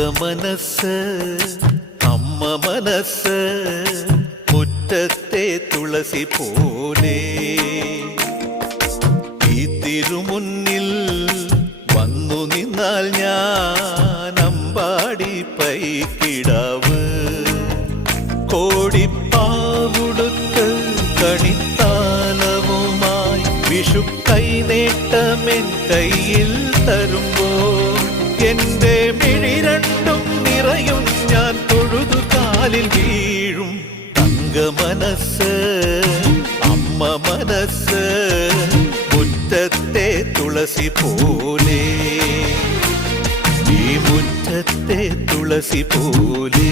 തങ്കമനസ് അമ്മ മനസ് മുറ്റത്തെ തുളസി പോലെ ഈ തിരുമുന്നിൽ വന്നു നിന്നാൽ ഞാൻ അമ്പാടി പൈക്കിടാവ് കോടിപ്പാവുടുത്ത് കണിത്താലവുമായി വിഷു കൈനേട്ടമെൻ കയ്യിൽ തരുമ്പോൾ എന്റെ മിഴി രണ്ടും നിറയും ഞാൻ തൊഴുതു കാലിൽ വീഴും തങ്കമനസ് അമ്മ മനസ് മുറ്റത്തെ തുളസി പോലെ ഈ മുറ്റത്തെ തുളസി പോലെ